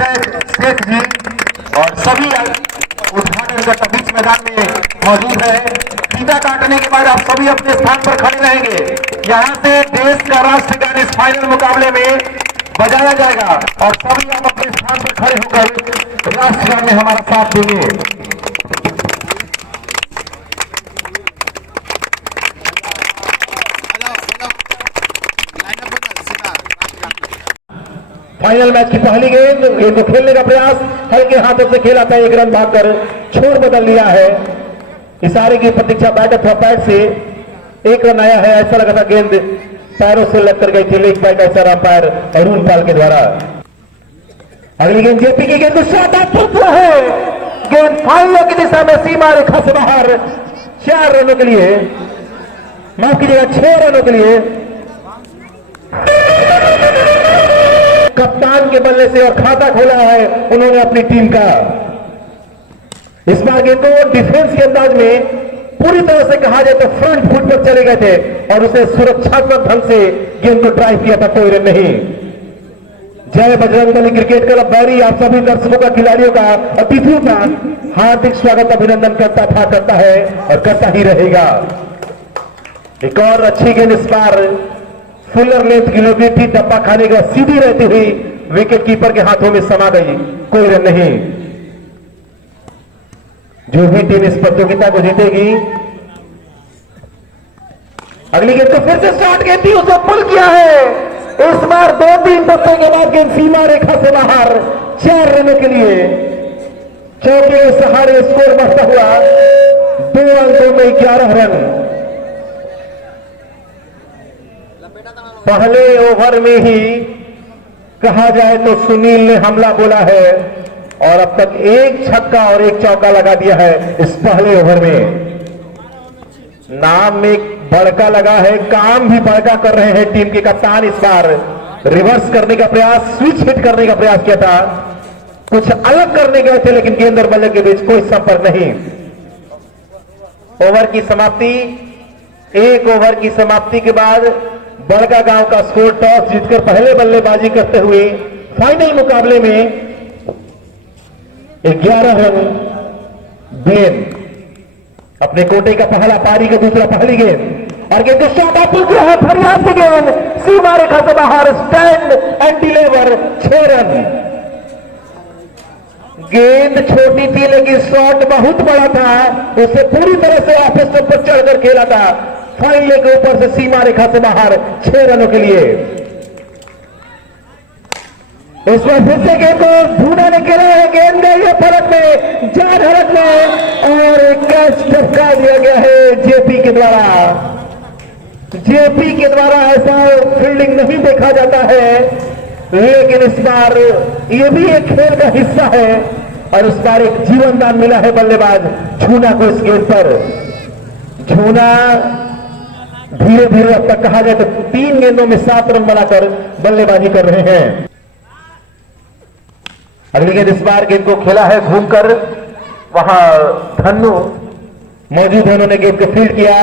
शेख जी और सभी उद्घाटन करता बीच मैदान में मौजूद है। फीता काटने के बाद आप सभी अपने स्थान पर खड़े रहेंगे। यहाँ से देश का राष्ट्रगान इस फाइनल मुकाबले में बजाया जाएगा और सभी आप अपने स्थान पर खड़े होकर राष्ट्रगान में हमारा साथ देंगे। फाइनल मैच की पहली गेंद को खेलने का प्रयास हल्के हाथों से खेला था, एक रन भागकर छोर बदल लिया है। इशारे की प्रतीक्षा बैटर था, पैड से एक रन आया है। ऐसा लगा था गेंद पैरों से लगकर गई थी, लेग बाय का इशारा अंपायर अरुण पाल के द्वारा। अगली गेंद जेपी की गेंद को शॉट है, गेंद फाइनल की दिशा में सीमा रेखा से बाहर। 4 रनों के लिए, माफ कीजिएगा 6 रनों के लिए कप्तान के बल्ले से और खाता खोला है उन्होंने अपनी टीम का। इस बार गेंद को डिफेंस के अंदाज में पूरी तरह से कहा जाए तो फ्रंट फुट पर चले गए थे और उसे सुरक्षात्मक ढंग से गेंद को ड्राइव किया था, कोई रन नहीं। जय बजरंगबली क्रिकेट क्लब बैरी आप सभी दर्शकों का, खिलाड़ियों का, अतिथियों का हार्दिक स्वागत अभिनंदन करता था, करता है और करता ही रहेगा। एक और अच्छी गेंद इस बार फुलर लेंथ गिलोगी थी, डब्बा खाने का सीधी रहती हुई विकेट कीपर के हाथों में समा गई, कोई रन नहीं। जो भी टीम इस प्रतियोगिता को जीतेगी, अगली गेंद को फिर से शॉट गेंद थी, उसे पुल किया है। इस बार 2-3 टप्पे के बाद गेंद सीमा रेखा से बाहर। 4 रनों के लिए चौके के सहारे स्कोर बढ़ता हुआ 2 अंकों में 11 रन। पहले ओवर में ही कहा जाए तो सुनील ने हमला बोला है और अब तक 1 छक्का और 1 चौका लगा दिया है इस पहले ओवर में। नाम में बड़का लगा है, काम भी बड़का कर रहे हैं टीम के कप्तान। इस बार रिवर्स करने का प्रयास, स्विच हिट करने का प्रयास किया था, कुछ अलग करने गए थे लेकिन गेंद और बल्ले के बीच कोई संपर्क नहीं। ओवर की समाप्ति, 1 ओवर की समाप्ति के बाद बड़का गांव का स्कोर टॉस जीतकर पहले बल्लेबाजी करते हुए फाइनल मुकाबले में 11 रन गेंद, अपने कोटे का पहला, पारी का दूसरा, पहली गेंद और गेंद शॉट है, फरियाद की गेंद सीमा रेखा से बाहर, स्टैंड एंड डिलीवर, 6 रन। गेंद छोटी थी लेकिन शॉट बहुत बड़ा था, उसे पूरी तरह से ऑफिस पर चढ़कर खेला था, फाइनल के ऊपर से सीमा रेखा से बाहर। 6 रनों के लिए इस बार फिर से गेंद को ढूंढा निकला है, गेंद गई है फलक में, जान हलक में और कैच टपका दिया गया है जेपी के द्वारा। जेपी के द्वारा ऐसा फील्डिंग नहीं देखा जाता है, लेकिन इस बार ये भी एक खेल का हिस्सा है और इस बार एक जीवन दान मिला है बल्लेबाज झूना को। इस गेंद पर झूना धीरे धीरे अब तक कहा जाए तो 3 गेंदों में 7 रन बनाकर बल्लेबाजी कर रहे हैं। अगली गेंद इस बार गेंद को खेला है घूमकर, वहां धन्नू मौजूद है, उन्होंने गेंद को फील्ड किया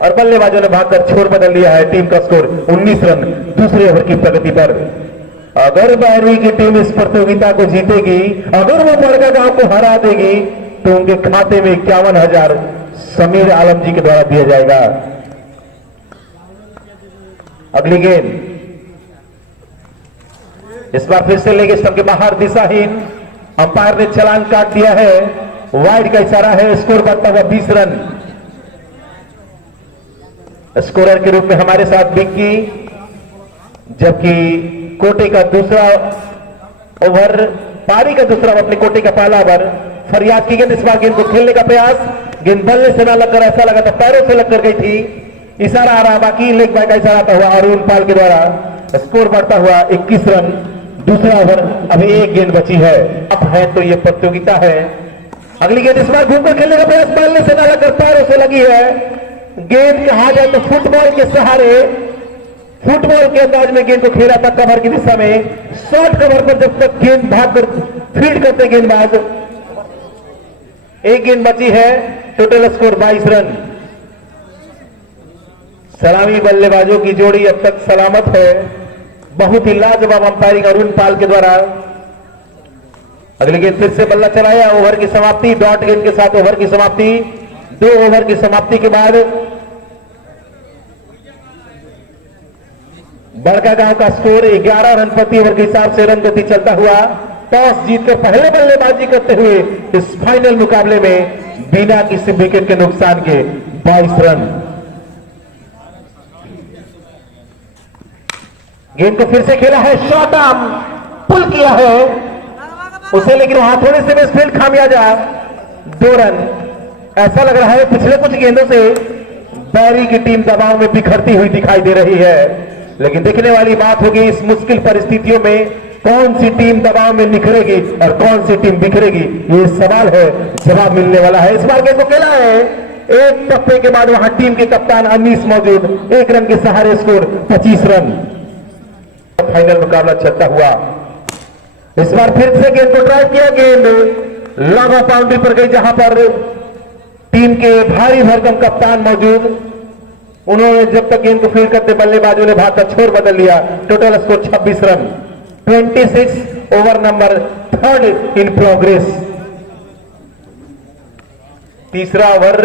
और बल्लेबाजों ने भागकर छोर बदल लिया है। टीम का स्कोर 19 रन दूसरे ओवर की प्रगति पर। अगर बैरी की टीम इस प्रतियोगिता को जीतेगी, अगर वो बड़का गांव को हरा देगी तो उनके खाते में 51,000 समीर आलम जी के द्वारा दिया जाएगा। अगली गेंद इस बार फिर से लेगे स्टंप के बाहर, दिशाहीन, अंपायर ने चालान काट दिया है, वाइड का इशारा है। स्कोर बढ़ता हुआ 20 रन। स्कोरर के रूप में हमारे साथ बिक्की, जबकि कोटे का दूसरा ओवर, पारी का दूसरा अपने कोटे का पहला ओवर। फरियाद की गेंद, इस बार गेंद को खेलने का प्रयास, गेंद बल्ले से ना लगकर ऐसा लगा था पैरों से लगकर गई थी, इशारा आ रहा, बाकी लेग बाय का इशारा आता हुआ अरुण पाल के द्वारा। स्कोर बढ़ता हुआ 21 रन दूसरा ओवर, अभी 1 गेंद बची है। अब है तो ये प्रतियोगिता है। अगली गेंद इस बार घूमकर खेलने का प्रयास, बल्ले से ना लगकर पैरों से लगी है। गेंद कहा जाए तो फुटबॉल के सहारे, फुटबॉल के अंदाज में गेंद को खेला था कवर की दिशा में, शॉर्ट कवर पर जब तक गेंद भागकर फील्ड करते गेंदबाज। 1 गेंद बची है, टोटल स्कोर 22 रन। सलामी बल्लेबाजों की जोड़ी अब तक सलामत है। बहुत ही लाजवाब अंपायरिंग अरुण पाल के द्वारा। अगली गेंद फिर से बल्ला चलाया, ओवर की समाप्ति, डॉट गेंद के साथ ओवर की समाप्ति। 2 ओवर की समाप्ति के बाद बड़का गांव का स्कोर 11 रन प्रति ओवर के हिसाब से रन गति चलता हुआ टॉस जीतकर पहले बल्लेबाजी करते हुए इस फाइनल मुकाबले में बिना किसी विकेट के नुकसान के 22 रन। गेंद को फिर से खेला है, शॉर्ट आर्म पुल किया है उसे, लेकिन वहां थोड़े से मिसफील्ड खामियाजा। 2 रन। ऐसा लग रहा है पिछले कुछ गेंदों से बैरी की टीम दबाव में बिखरती हुई दिखाई दे रही है, लेकिन देखने वाली बात होगी इस मुश्किल परिस्थितियों में कौन सी टीम दबाव में निखरेगी और कौन सी टीम बिखरेगी, ये सवाल है, जवाब मिलने वाला है। इस बार गेंद को खेला है, एक टप्पे के बाद वहां टीम के कप्तान अनीस मौजूद, 1 रन के सहारे स्कोर 25 रन। फाइनल मुकाबला चलता हुआ इस बार फिर से गेंद को ड्राइव किया, गेंद लॉन्ग ऑफ बाउंड्री पर गई, जहां पर टीम के भारी भरकम कप्तान मौजूद, उन्होंने जब तक गेंद को फील्ड करते बल्लेबाजों ने भाग का छोर बदल लिया। Total score 26 run. 26 over number 3 in progress. तीसरा ओवर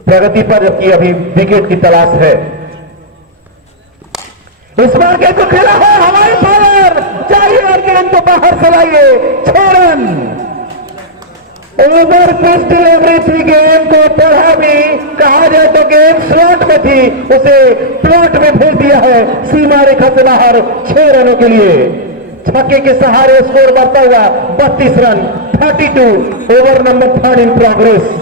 प्रगति पर, जबकि अभी विकेट की तलाश है। इस बार गेंद को खेला है, हवाई फायर चाहिए और गेंद को बाहर से लाइए, 6 रन। ओवर पिच डिलीवरी थी, गेंद को पढ़ा भी कहा जाए तो गेंद स्लॉट में थी, उसे प्लॉट में भेज दिया है सीमा रेखा से बाहर 6 रनों के लिए। छक्के के सहारे स्कोर बढ़ता हुआ 32 run. 32 over number 3 in progress.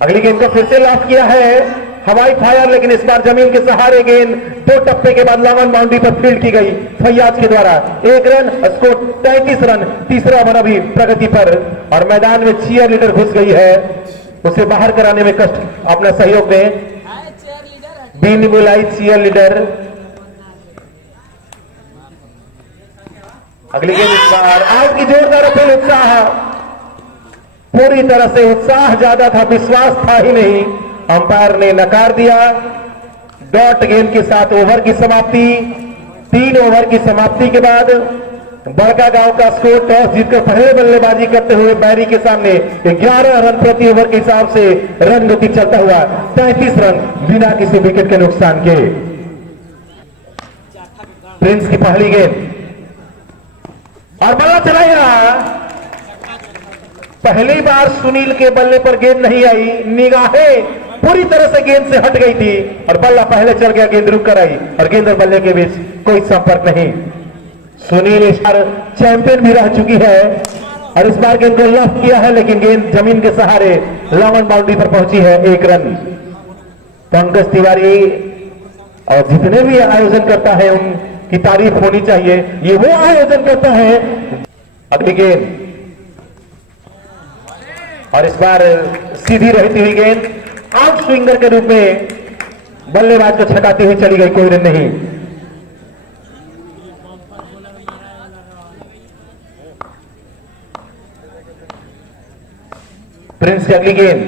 अगली गेंद को फिर से लॉक किया है, हवाई फायर, लेकिन इस बार जमीन के सहारे गेंद 2 टप्पे के बाद लॉन्ग बाउंड्री पर फील्ड की गई फैयाज के द्वारा। 1 रन, स्कोर 33 रन। तीसरा ओवर अभी प्रगति पर, और मैदान में चीयर लीडर घुस गई है, उसे बाहर कराने में कष्ट अपना सहयोग दें। बीन बुलाई चीयर लीडर। अगली गेंद इस बार आउट की जोरदार अपील। उत्साह, पूरी तरह से उत्साह ज्यादा था, विश्वास था ही नहीं, अंपायर ने नकार दिया। डॉट गेंद के साथ ओवर की समाप्ति। 3 ओवर की समाप्ति के बाद बड़का गांव का स्कोर टॉस जीतकर पहले बल्लेबाजी करते हुए बैरी के सामने 11 रन प्रति ओवर के हिसाब से रन गति चलता हुआ 33 रन बिना किसी विकेट के नुकसान के। प्रिंस की पहली गेंद और बल्ला चलाया। पहली बार सुनील के बल्ले पर गेंद नहीं आई, निगाहें पूरी तरह से गेंद से हट गई थी और बल्ला पहले चल गया, गेंद रुक कर आई और गेंद और बल्ले के बीच कोई संपर्क नहीं। सुनील इस बार चैंपियन भी रह चुकी है और इस बार गेंद को लॉक किया है, लेकिन गेंद जमीन के सहारे लॉन्ग बाउंड्री पर पहुंची है। 1 रन। पंकज तिवारी और जितने भी आयोजन करता है उनकी तारीफ होनी चाहिए, ये वो आयोजन करता है। अगली गेंद और इस बार सीधी रहती हुई गेंद आउट स्विंगर के रूप में बल्लेबाज को छटाती हुई चली गई, कोई रन नहीं। प्रिंस की अगली गेंद,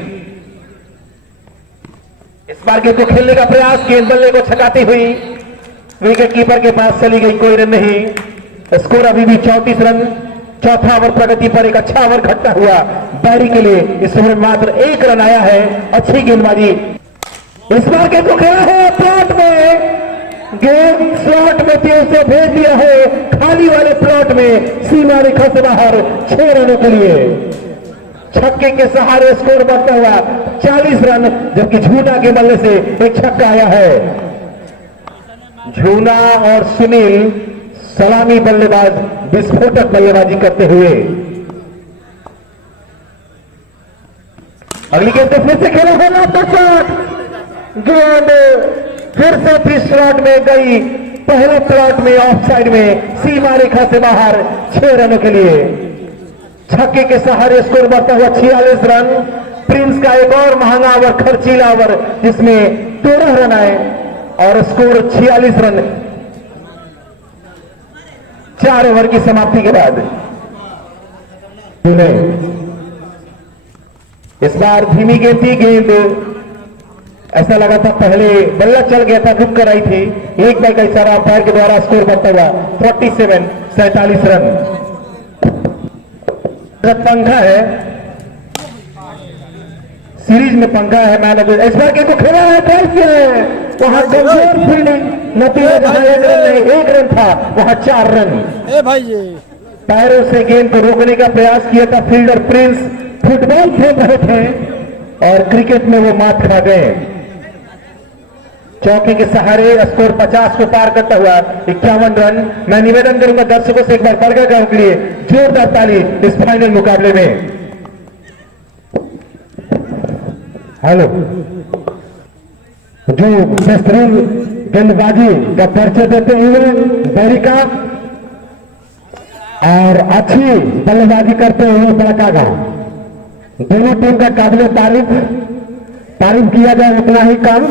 इस बार गेंद को खेलने का प्रयास, गेंद बल्ले को छटाती हुई विकेट कीपर के पास चली गई, कोई रन नहीं। स्कोर अभी भी 34 रन। चौथा ओवर प्रगति पर, एक अच्छा ओवर घटता हुआ बैरी के लिए। इस ओवर मात्र 1 रन आया है, अच्छी गेंदबाजी। इस बार गेंद को खेला है प्लॉट में, गेंद स्लॉट में थी, उसे भेज दिया है खाली वाले प्लॉट में सीमा रेखा से बाहर 6 रनों के लिए। छक्के के सहारे स्कोर बढ़ता हुआ 40 रन, जबकि झूना के बल्ले से एक छक्का आया है। झूना और सुनील सलामी बल्लेबाज विस्फोटक बल्लेबाजी करते हुए। अगली गेंद तो फिर से खेला है लास्ट शॉट, गेंद फिर से फिर स्लॉट में गई, पहले प्लॉट में ऑफ साइड में सीमा रेखा से बाहर 6 रनों के लिए। छक्के के सहारे स्कोर बढ़ता हुआ 46 रन। प्रिंस का एक और महंगा ओवर, खर्चीला ओवर, जिसमें 13 रन आए और स्कोर 46 रन 4 ओवर की समाप्ति के बाद। इस बार धीमी गेंद थी, गेंद ऐसा लगा था पहले बल्ला चल गया था, रुक कर आई थी। एक बॉल का इशारा अंपायर के द्वारा स्कोर बनता हुआ 47 रन। पंखा है सीरीज में, पंखा है मैन ऑफ इस बार को खेला है, ड्राइव किया है वहां कमजोर फील्डिंग नतीजा जहां एक रन था वहां 4 रन। पैरों से गेंद को रोकने का प्रयास किया था फील्डर प्रिंस, फुटबॉल खेल रहे थे और क्रिकेट में वो मात खा गए। चौके के सहारे स्कोर 50 को पार करता हुआ 51 रन। मैं निवेदन करूंगा दर्शकों से एक बार बड़का गांव के लिए जोरदार ताली इस फाइनल मुकाबले में। हेलो, जो बेहतरीन गेंदबाजी का परिचय देते हुए बैरिका और अच्छी बल्लेबाजी करते हुए बड़का गांव, दोनों टीम का काबिल तारीफ किया जाए उतना ही कम।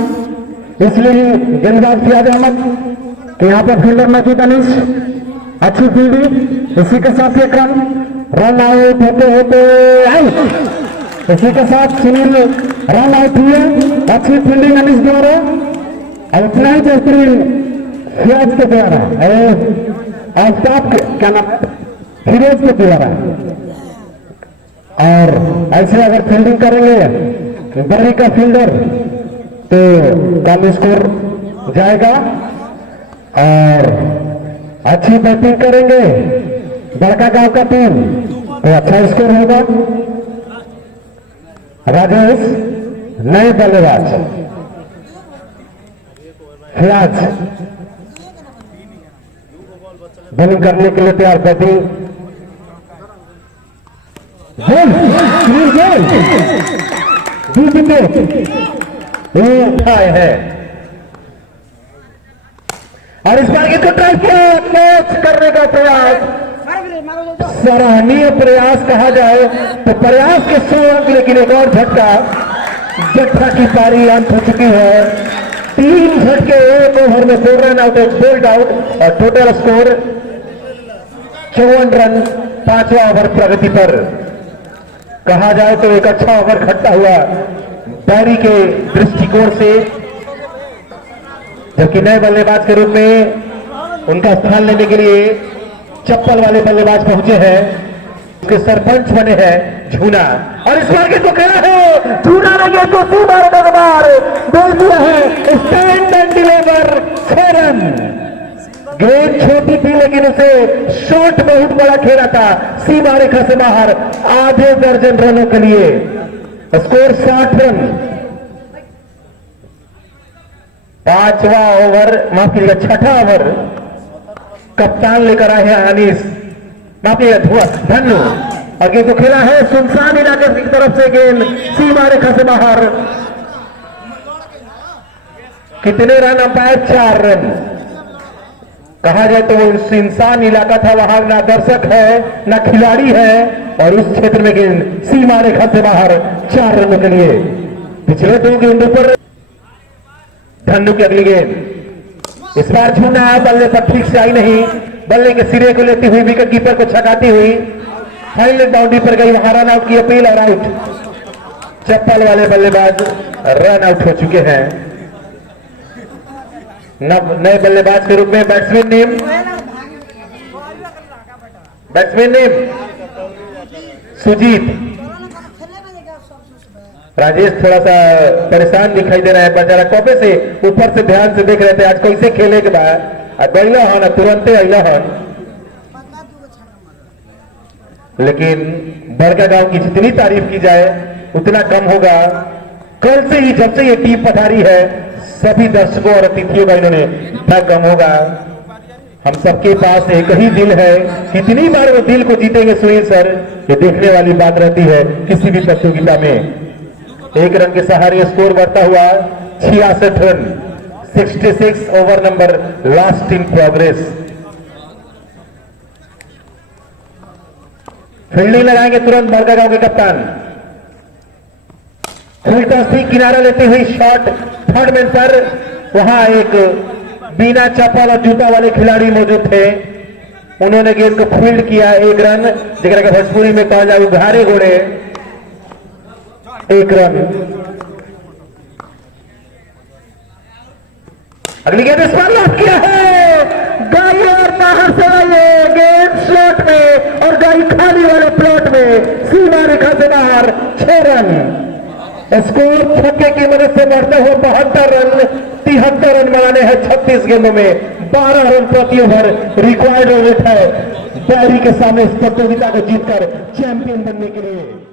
इसलिए गेंदबाज फियाज अहमद कि यहाँ पर फील्डर मौजूद अनिश, अच्छी फील्डिंग, इसी के साथ एक रन आउट होते होते आउट। इसी के साथ सुनील रन आउट हुए, अच्छी फील्डिंग अनिश द्वारा और उतना ही बेहतरीन फियाज के द्वारा, आफ्ताब क्या नाम फिरोज के द्वारा। और ऐसे अगर फील्डिंग करेंगे बड़ी का फील्डर तो कम स्कोर जाएगा, और अच्छी बैटिंग करेंगे बड़का गांव का टीम तो अच्छा स्कोर होगा। राजेश नए बल्लेबाज फियाज बॉलिंग करने के लिए तैयार, बैटिंग है और इस बार को ट्राई किया कैच करने का प्रयास, सराहनीय प्रयास कहा जाए तो प्रयास के 100 अंक, लेकिन एक और झटका, जट्टा की पारी अंत हो चुकी है। 3 झटके एक ओवर में 4 रन आउट, एक बोल्ड आउट और टोटल स्कोर 54 रन 5वां ओवर प्रगति पर। कहा जाए तो एक अच्छा ओवर खट्टा हुआ बैरी के दृष्टिकोण से, जबकि नए बल्लेबाज के रूप में उनका स्थान लेने के लिए चप्पल वाले बल्लेबाज पहुंचे हैं, उसके सरपंच बने हैं झूना, और इस बार को खेला है झूना ने गेंद को सीधा दे दिया है, स्टैंड एंड डिलीवर 6 रन। गेंद छोटी थी लेकिन उसे शॉट बहुत बड़ा खेला था, सीमा रेखा से बाहर आधे दर्जन रनों के लिए, स्कोर 60 रन। 5वां ओवर, माफ कीजिएगा 6ठा ओवर कप्तान लेकर आए हैं अनीस, माफ कीजिएगा धन्नु, और गेंद को खेला है सुनसान इलाके की तरफ से, गेंद सीमा रेखा से बाहर। कितने रन अंपायर? 4 रन। कहा जाए तो वो सुनसान इलाका था, वहां ना दर्शक है ना खिलाड़ी है, और उस क्षेत्र में गेंद सीमा रेखा से बाहर 4 रनों के लिए। पिछले 2 गेंदों पर धन्नु की अगली गेंद, इस बार छूना बल्ले पर ठीक से आई नहीं, बल्ले के सिरे को लेती हुई विकेट कीपर को छकाती हुई फाइनल बाउंड्री पर गई, वहां रन आउट की अपील और आउट। चप्पल वाले बल्लेबाज रन आउट हो चुके हैं। नए बल्लेबाज के रूप में बैट्समैन नेम सुजीत। राजेश थोड़ा सा परेशान दिखाई दे रहा है, बेचारा कॉपे से ऊपर से ध्यान से देख रहे थे आज कैसे खेले के बाद गैला हन तुरंत अला हन, लेकिन बड़का गांव की जितनी तारीफ की जाए उतना कम होगा। कल से ही जब से ये टीम पधारी है सभी दर्शकों और अतिथियों का इन्होंने इतना कम होगा। हम सबके पास एक ही दिल है, कितनी बार वो दिल को जीतेंगे सुनील सर, ये देखने वाली बात रहती है किसी भी प्रतियोगिता में। 1 रन के सहारे स्कोर बढ़ता हुआ 66 run, 66 over number last in progress. Fielding लगाएंगे तुरंत बड़का गांव के कप्तान, फुल टॉस थी, किनारा लेते हुए शॉट थर्ड मैन पर, वहां एक बिना चप्पल और जूता वाले खिलाड़ी मौजूद थे, उन्होंने गेंद को फील्ड किया। 1 रन, जगह के भोजपुरी में कहा जाए उघारे घोड़े, 1 रन। अगली गेंद इस बार लॉक किया है गाई और बाहर से आइए गेंद स्लॉट में और गाई खाली वाले प्लॉट में सीमा रेखा से बाहर 6 रन। स्कोर छक्के की मदद से बढ़ते हुए 72 रन 73 रन बनाने हैं 36 गेंदों में 12 रन प्रति ओवर रिक्वायर्ड रेट है बैरी के सामने इस प्रतियोगिता को जीतकर चैंपियन बनने के लिए।